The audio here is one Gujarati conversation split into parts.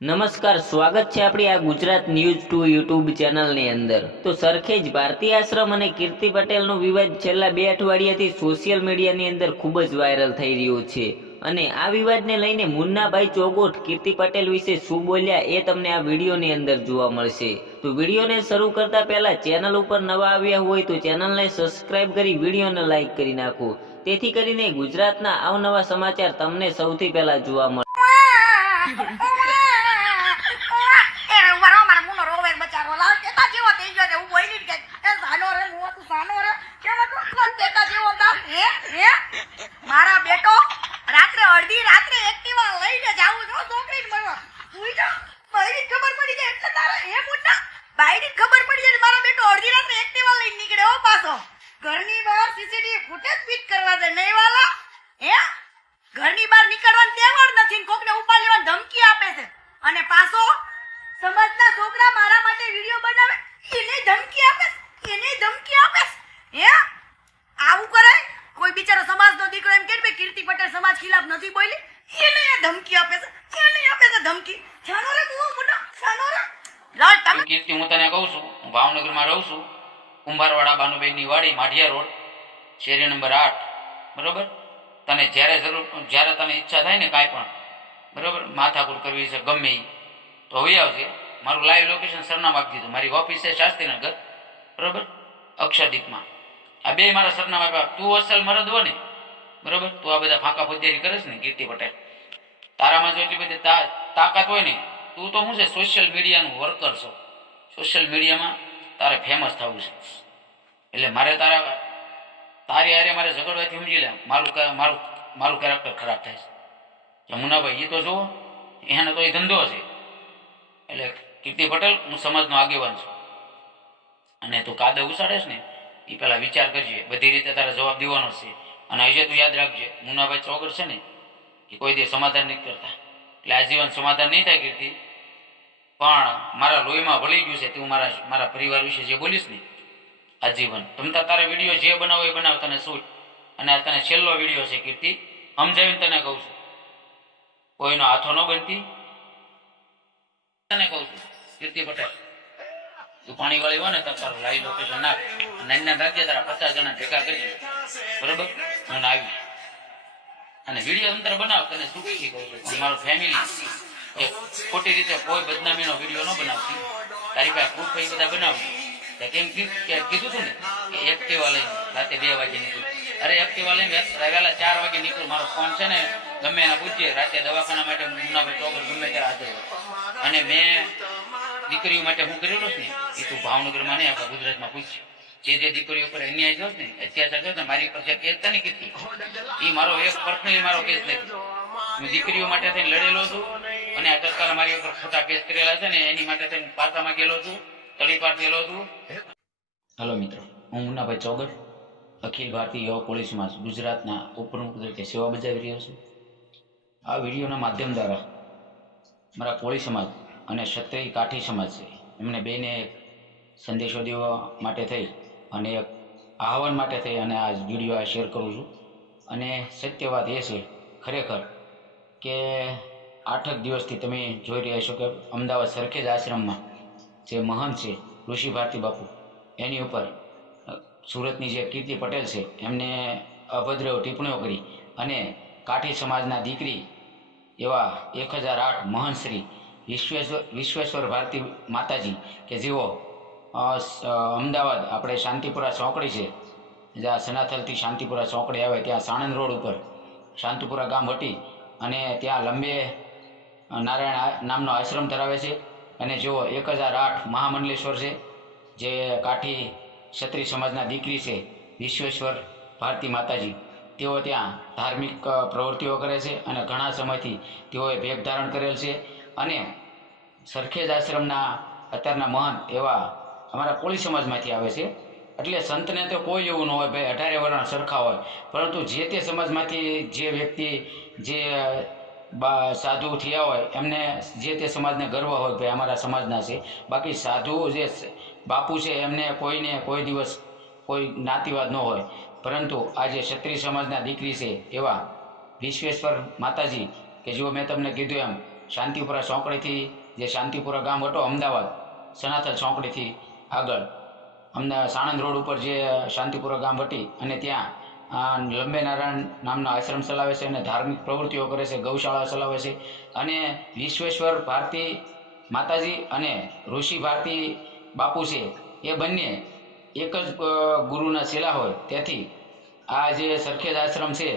નમસ્કાર સ્વાગત છે આપણી આ ગુજરાત ન્યૂઝ ટુ યુટ્યુબ ચેનલની અંદર તો સરખેજ ભારતીય આશ્રમ અને કીર્તિ પટેલનો વિવાદ છેલ્લા બે અઠવાડિયાથી સોશિયલ મીડિયાની અંદર ખૂબ જ વાયરલ થઈ રહ્યો છે અને આ વિવાદને લઈને મુન્નાભાઈ ચોગોઠ કીર્તિ પટેલ વિશે શું બોલ્યા એ તમને આ વિડીયોની અંદર જોવા મળશે તો વિડીયોને શરૂ કરતા પહેલા ચેનલ ઉપર નવા આવ્યા હોય તો ચેનલને સબસ્ક્રાઇબ કરી વિડીયોને લાઈક કરી નાખો તેથી કરીને ગુજરાતના અવનવા સમાચાર તમને સૌથી પહેલા જોવા મળે એ ઊભા મારા મુનો રોવે છે બચારો લાવ કેતા જેવો થઈ ગયો છે હું બોલી કે એ સાનો રે મુઓ તું સાનો રે કેવા તો કોણ કેતા જેવો તા હે હે મારા બેટો રાત્રે અડધી રાત્રે એક્ટિવા લઈને જાવું છો છોકરીને મળવા ઉઈ જા બાઈની ખબર પડી જાય એટલે તારા હે મુન્ના બાઈની ખબર પડી જાય મારો બેટો અડધી રાત્રે એક્ટિવા લઈને નીકળે હો પાછો ઘરની બહાર સીસીટીવી ફૂટેજ ફિટ કરવા દે નહીં વાલા હે ઘરની બહાર નીકળવાની તેવડ નથી ને કોકને ઉપાડ લેવાની ધમકી આપે છે અને પાછો સમાજના છોકરા મારા માટે વીડિયો બનાવે, એને ધમકી આપે, એને ધમકી આપે. હે? આવું કરાય કોઈ બિચારો સમાજનો દીકરો એમ કે ભાઈ, કીર્તિ પટેલ સમાજ ખિલાફ નથી બોલી. એને એ ધમકી આપે છે, એને આપે છે ધમકી. જાનો રે મુઓ મુના જાનો રે. લાલ, તમે? કીર્તિ, હું તને કહું છું ભાવનગરમાં રહું છું, કુંભારવાડા બાનુબેનની વાડી, માઢિયા રોડ, શેરી નંબર આઠ. બરોબર? તને જ્યારે જરૂર, જ્યારે તને ઈચ્છા થાય ને કાંઈ પણ, બરોબર? માથાકૂટ કરવી છે ગમે ઈ. તો હોઈ આવજે. મારું લાઈવ લોકેશન સરનામું આપી દીધું. મારી ઓફિસ છે શાસ્ત્રીનગર. બરાબર? અક્ષરદીપમાં. આ બે મારા સરનામા આપ્યા. તું અસલ મરદ હો ને બરાબર? તું આ બધા ફાંકા ફોજદારી કરે છે ને કીર્તિ પટેલ? તારામાં જો એટલી બધી તાકાત હોય ને, તું તો શું છે સોશિયલ મીડિયાનું વર્કર છો. સોશિયલ મીડિયામાં તારે ફેમસ થવું છે. એટલે મારે તારા, તારી હારે મારે ઝઘડવાથી સમજી લે. મારું મારું મારું કેરેક્ટર ખરાબ થાય છે. જમુનાભાઈ એ તો જુઓ, એને તો એ ધંધો છે. એટલે કીર્તિ પટેલ, હું સમાજનો આગેવાન છું. અને તું કાદવ ઉસાડેશ ને એ પેલા વિચાર કરજે, બધી રીતે તારે જવાબ દેવાનો છે. અને હજે તું યાદ રાખજે, મુન્નાભાઈ ચોગર છે ને, એ કોઈ દે સમાધાન નથી કરતા. એટલે આજીવન સમાધાન નહીં થાય કીર્તિ. પણ મારા લોહીમાં ભળી ગયું છે, તું મારા મારા પરિવાર વિશે જે બોલીશ ને, આજીવન. તમતા તારે વીડિયો જે બનાવો એ બનાવ, તને શૂટ અને આ તને છેલ્લો વીડિયો છે કીર્તિ. સમજાવીને તને કહું છું. કોઈનો હાથો ન બનતી પાણી વાળી હોય ને તો તારું લાઈવ લોકેશન નાખ તારા પચાસ જણા ભેગા કરી બરોબર? હું આવી. અને વીડિયો અંતર બનાવ, તને સુખી કહું છું. ફેમિલી ખોટી રીતે કોઈ બદનામીનો વીડિયો ન બનાવતી. તારી પાસે પ્રૂફ એ બધા બનાવતી કેમ કીધું હતું ને કે એક્ટિવા લઈને રાતે બે વાગે નીકળું. અરે એક્ટિવા લઈને વહેલા ચાર વાગે નીકળું. મારો ફોન છે ને ગમે એના પૂછીએ, રાતે દવાખાના માટે મુન્નાભાઈ ચોગર ગમે ત્યારે હાજર અને મેં દીકરીઓ માટે હું કરેલું ને, એ તું ભાવનગરમાં નહીં આપણા ગુજરાતમાં પૂછ્યું. જે જે દીકરીઓ પર અન્યાય થયો ને, અત્યાચાર થયો ને મારી પર જે કેસ તને કીધું. એ મારો એક પર્સનલી મારો કેસ નથી. હું દીકરીઓ માટે થઈને લડેલો છું અને આ સરકાર મારી ઉપર ખોટા કેસ કરેલા છે ને, એની માટે થઈને પાસામાં ગયેલો છું તળીપાર ગયેલો છું. હેલો મિત્રો, હું મુન્નાભાઈ ચોગર, અખિલ ભારતીય યુવા પોલીસમાં ગુજરાતના ઉપપ્રમુખ તરીકે સેવા બજાવી રહ્યો છું. આ વિડીયોના માધ્યમ દ્વારા મારા કોળી સમાજ અને ક્ષત્રિય કાઠી સમાજ છે. એમને બેને એક સંદેશો દેવા માટે થઈ અને એક આહવાન માટે થઈ અને આ વીડિયો આ શેર કરું છું. અને સત્ય વાત એ છે ખરેખર કે આઠક દિવસથી તમે જોઈ રહ્યા છો કે અમદાવાદ સરખેજ આશ્રમમાં જે મહંત છે ઋષિ ભારતી બાપુ, એની ઉપર સુરતની જે કીર્તિ પટેલ છે, એમને અભદ્ર ટિપ્પણીઓ કરી અને કાઠી સમાજના દીકરી એવા એક હજાર આઠ શ્રી વિશ્વેશ્વર વિશ્વેશ્વર ભારતી માતાજી કે જેઓ અમદાવાદ આપણે શાંતિપુરા ચોકડી છે, જ્યાં સનાથલથી શાંતિપુરા ચોકડી આવે ત્યાં સાણંદ રોડ ઉપર, શાંતિપુરા ગામ હટી અને ત્યાં લંબે નારાયણ નામનો આશ્રમ ધરાવે છે અને જેઓ એક હજાર આઠ મહામંડલેશ્વર છે, જે કાઠી ક્ષત્રિય સમાજના દીકરી છે વિશ્વેશ્વર ભારતી માતાજી. તેઓ ત્યાં ધાર્મિક પ્રવૃત્તિઓ કરે છે અને ઘણા સમયથી તેઓએ ભેગ ધારણ કરેલ છે અને સરખેજ આશ્રમના અત્યારના મહંત એવા અમારા કોળી સમાજમાંથી આવે છે. એટલે સંતને તો કોઈ એવું ન હોય, ભાઈ, અઢારે વર્ણ સરખા હોય. પરંતુ જે તે સમાજમાંથી જે વ્યક્તિ, જે સાધુ થયા હોય, એમને જે તે સમાજને ગર્વ હોય, ભાઈ, અમારા સમાજના છે. બાકી સાધુ જે બાપુ છે, એમને કોઈને કોઈ દિવસ કોઈ જ્ઞાતિવાદ ન હોય. પરંતુ આજે ક્ષત્રિય સમાજના દીકરી છે એવા વિશ્વેશ્વર માતાજી કે જો મેં તમને કીધું એમ શાંતિપુરા ચોકડીથી, જે શાંતિપુરા ગામ હતો અમદાવાદ, સનાતન ચોકડીથી આગળ. અમદાવાદ સાણંદ રોડ ઉપર જે શાંતિપુરા ગામ હતી અને ત્યાં લંબે નારાયણ નામનો આશ્રમ ચલાવે છે અને ધાર્મિક પ્રવૃત્તિઓ કરે છે ગૌશાળા ચલાવે છે. અને વિશ્વેશ્વર ભારતી માતાજી અને ઋષિ ભારતી બાપુ છે, એ બંને એક જ ગુરુના શિલા હોય. તેથી આ જે સરખેજ આશ્રમ છે,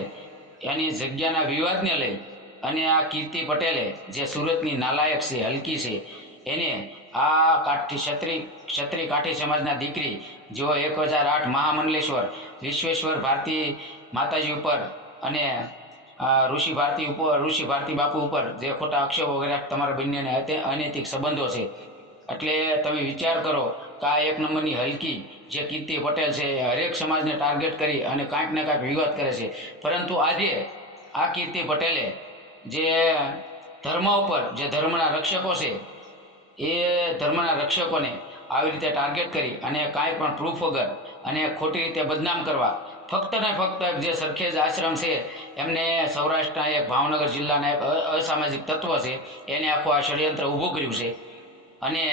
એની જગ્યાના વિવાદને લઈ અને આ કીર્તિ પટેલે જે સુરતની નાલાયક છે, હલકી છે, એને આ કાઠી ક્ષત્રિય ક્ષત્રિય કાઠી સમાજના દીકરી જેઓ એક હજાર આઠ મહામંડલેશ્વર, વિશ્વેશ્વર ભારતી માતાજી ઉપર અને ઋષિ ભારતી ઉપર ઋષિ ભારતી બાપુ ઉપર જે ખોટા અક્ષરો વગેરે તમારા બંનેને અનૈતિક સંબંધો છે. એટલે તમે વિચાર કરો કે આ એક નંબરની હલકી જે કીર્તિ પટેલ છે, એ હરેક સમાજને ટાર્ગેટ કરી અને કાંઈક ને કાંઈક વિવાદ કરે છે. પરંતુ આજે આ કીર્તિ પટેલે જે ધર્મ ઉપર જે ધર્મના રક્ષકો છે, એ ધર્મના રક્ષકોને આવી રીતે ટાર્ગેટ કરી અને કાંઈ પણ પ્રૂફ વગર અને ખોટી રીતે બદનામ કરવા, ફક્ત ને ફક્ત જે સરખેજ આશ્રમ છે, એમને સૌરાષ્ટ્રના એક ભાવનગર જિલ્લાના એક અસામાજિક તત્વ છે, એને આખું આ ષડયંત્ર ઊભું કર્યું છે. અને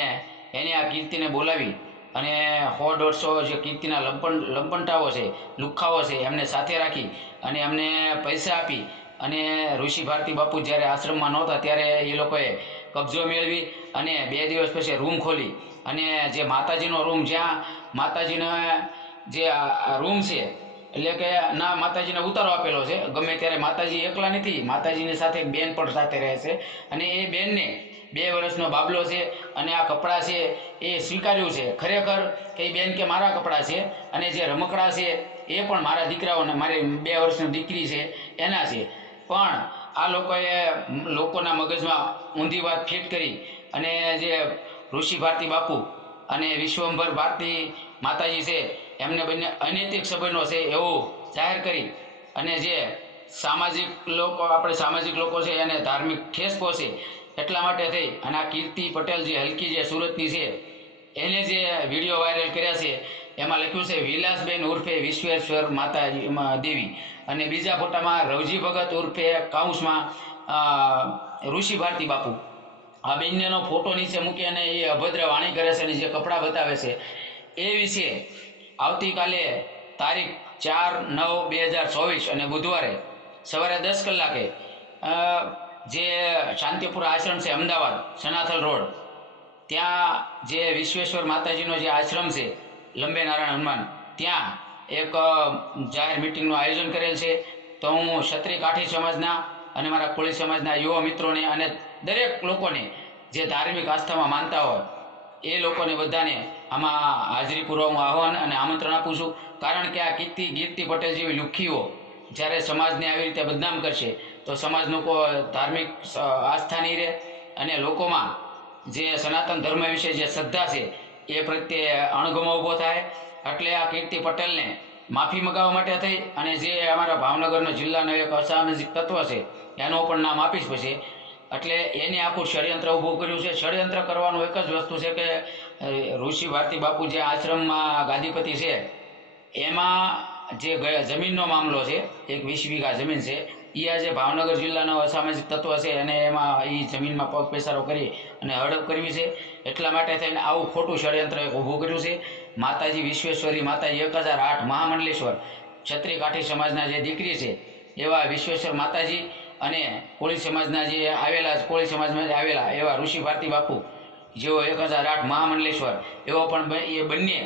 એને આ કીર્તિને બોલાવી અને સો દોઢસો જે કીર્તિના લંપણ લંપણટાઓ છે, લુખાઓ છે, એમને સાથે રાખી અને એમને પૈસા આપી અને ઋષિ ભારતી બાપુ જ્યારે આશ્રમમાં નહોતા ત્યારે એ લોકોએ કબજો મેળવી અને બે દિવસ પછી રૂમ ખોલી અને જે માતાજીનો રૂમ, જ્યાં માતાજીનો જે રૂમ છે, એટલે કે ના માતાજીને ઉતારો આપેલો છે, ગમે ત્યારે માતાજી એકલા નથી, માતાજીની સાથે બેન પણ સાથે રહે છે અને એ બેનને બે વર્ષનો બાબલો છે અને આ કપડાં છે એ સ્વીકાર્યું છે. ખરેખર કે બેન કે મારા કપડાં છે અને જે રમકડા છે એ પણ મારા દીકરાઓને મારી બે વર્ષની દીકરી છે, એના છે. પણ આ લોકોએ લોકોના મગજમાં ઊંધી વાત ફિટ કરી અને જે ઋષિ ભારતી બાપુ અને વિશ્વંભર ભારતી માતાજી છે, એમને બંને અનૈતિક સંબંધો છે એવું જાહેર કરી અને જે સામાજિક લોકો, આપણે સામાજિક લોકો છે એને ધાર્મિક ઠેસ પહોંચે એટલા માટે થઈ અને આ કીર્તિ પટેલ જે હલકી જે સુરતની છે, એને જે વીડિયો વાયરલ કર્યા છે, એમાં લખ્યું છે, વિલાસબેન ઉર્ફે વિશ્વેશ્વર માતાજી દેવી. અને બીજા ફોટામાં, રવજી ભગત ઉર્ફે કાઉસમાં ઋષિ ભારતી બાપુ. આ બંનેનો ફોટો નીચે મૂકી અને એ અભદ્ર વાણી કરે છે અને જે કપડાં બતાવે છે, એ વિશે આવતીકાલે તારીખ ચાર નવ બે હજાર ચોવીસ અને બુધવારે સવારે દસ કલાકે જે શાંતિપુર આશ્રમ છે, અમદાવાદ, સનાથલ રોડ, ત્યાં જે વિશ્વેશ્વર માતાજીનો જે આશ્રમ છે, લંબે નારાયણ હનુમાન, ત્યાં એક જાહેર મિટિંગનું આયોજન કરેલ છે. તો હું ક્ષત્રિય કાઠી સમાજના અને મારા કોળી સમાજના યુવા મિત્રોને અને દરેક લોકોને જે ધાર્મિક આસ્થામાં માનતા હોય, એ લોકોને બધાને આમાં હાજરી પૂરવાનું આહવાન અને આમંત્રણ આપું છું. કારણ કે આ કીર્તિ કીર્તિ પટેલ જેવી લુખ્ખીઓ જ્યારે સમાજને આવી રીતે બદનામ કરશે, તો સમાજનો કોઈ ધાર્મિક આસ્થા નહીં રહે અને લોકોમાં જે સનાતન ધર્મ વિશે જે શ્રદ્ધા છે, એ પ્રત્યે અણગમો ઊભો થાય. એટલે આ કીર્તિ પટેલને માફી મગાવવા માટે થઈ અને જે અમારા ભાવનગરનો જિલ્લાનો એક અસામાજિક તત્વ છે, એનું પણ નામ આપીશ પછી. એટલે એને આખું ષડયંત્ર ઊભું કર્યું છે. ષડયંત્ર કરવાનું એક જ વસ્તુ છે કે ઋષિ ભારતી બાપુ જે આશ્રમમાં ગાદીપતિ છે, એમાં જે ગયા જમીનનો મામલો છે, એક વીસ વીઘા જમીન છે એ આજે ભાવનગર જિલ્લાનો અસામાજિક તત્વ છે અને એમાં એ જમીનમાં પગ પેસારો કરી અને હડપ કરવી છે. એટલા માટે થઈને આવું ખોટું ષડયંત્ર એક ઊભું કર્યું છે. માતાજી વિશ્વેશ્વરી, માતાજી એક હજાર આઠ મહામંડલેશ્વર છત્રી કાઠી સમાજના જે દીકરી છે, એવા વિશ્વેશ્વર માતાજી અને કોળી સમાજના જે આવેલા, કોળી સમાજમાં આવેલા એવા ઋષિ ભારતી બાપુ, જેઓ એક હજાર આઠ મહામંડલેશ્વર, એવો પણ એ બંને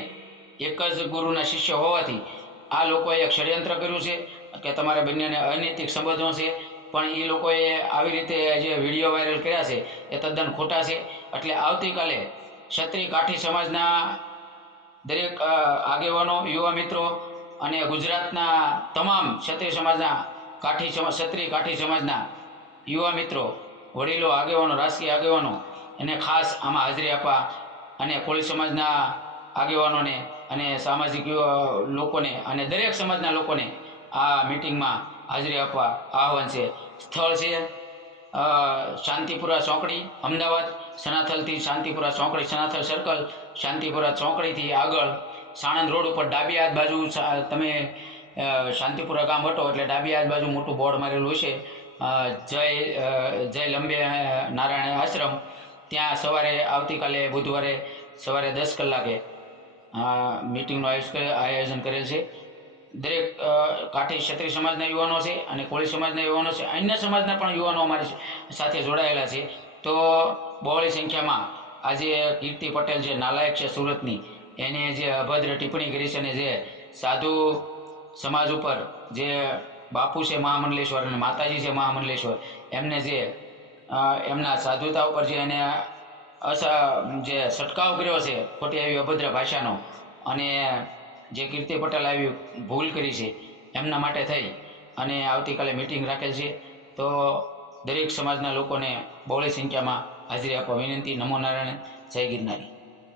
એક જ ગુરુના શિષ્ય હોવાથી આ લોકોએ ષડયંત્ર કર્યું છે કે તમારા બંનેને અનૈતિક સંબંધો છે. પણ એ લોકોએ આવી રીતે જે વીડિયો વાયરલ કર્યા છે, એ તદ્દન ખોટા છે. એટલે આવતીકાલે ક્ષત્રિય કાઠી સમાજના દરેક આગેવાનો, યુવા મિત્રો અને ગુજરાતના તમામ ક્ષત્રિય સમાજના કાઠી સમાજ ક્ષત્રિય કાઠી સમાજના યુવા મિત્રો, વડીલો, આગેવાનો, રાજકીય આગેવાનો, એને ખાસ આમાં હાજરી આપવા અને કોળી સમાજના આગેવાનોને અને સામાજિક લોકોને અને દરેક સમાજના લોકોને આ મિટિંગમાં હાજરી આપવા આહવાન છે. સ્થળ છે શાંતિપુરા ચોકડી, અમદાવાદ સનાથલથી શાંતિપુરા ચોકડી, સનાથલ સર્કલ શાંતિપુરા ચોકડીથી આગળ સાણંદ રોડ ઉપર ડાબી હાથ બાજુ તમે શાંતિપુરા ગામ હટો એટલે ડાબી હાથ બાજુ મોટું બોર્ડ મારેલું છે. જય જય લંબે નારાયણ આશ્રમ. ત્યાં સવારે આવતીકાલે બુધવારે સવારે દસ કલાકે અ, મિટિંગનું આયોજન કરેલ છે. દરેક કાઠી ક્ષત્રિય સમાજના યુવાનો છે અને કોળી સમાજના યુવાનો છે. અન્ય સમાજના પણ યુવાનો અમારી સાથે જોડાયેલા છે. તો બહોળી સંખ્યામાં આજે કીર્તિ પટેલ જે નાલાયક છે સુરતની. એને જે અભદ્ર ટિપ્પણી કરી છે અને જે સાધુ સમાજ ઉપર જે બાપુ છે મહામંડલેશ્વર અને માતાજી છે મહામંડલેશ્વર એમને જે એમના સાધુતા ઉપર જે એને જે છટકાવ કર્યો છે, ખોટી આવી અભદ્ર ભાષાનો, અને જે કીર્તિ પટેલ આવી ભૂલ કરી છે, એમના માટે થઈ, અને આવતીકાલે મિટિંગ રાખેલ છે, તો દરેક સમાજના લોકોને બહોળી સંખ્યામાં હાજરી આપવા વિનંતી. નમો નારાયણ. જય ગિરનારી.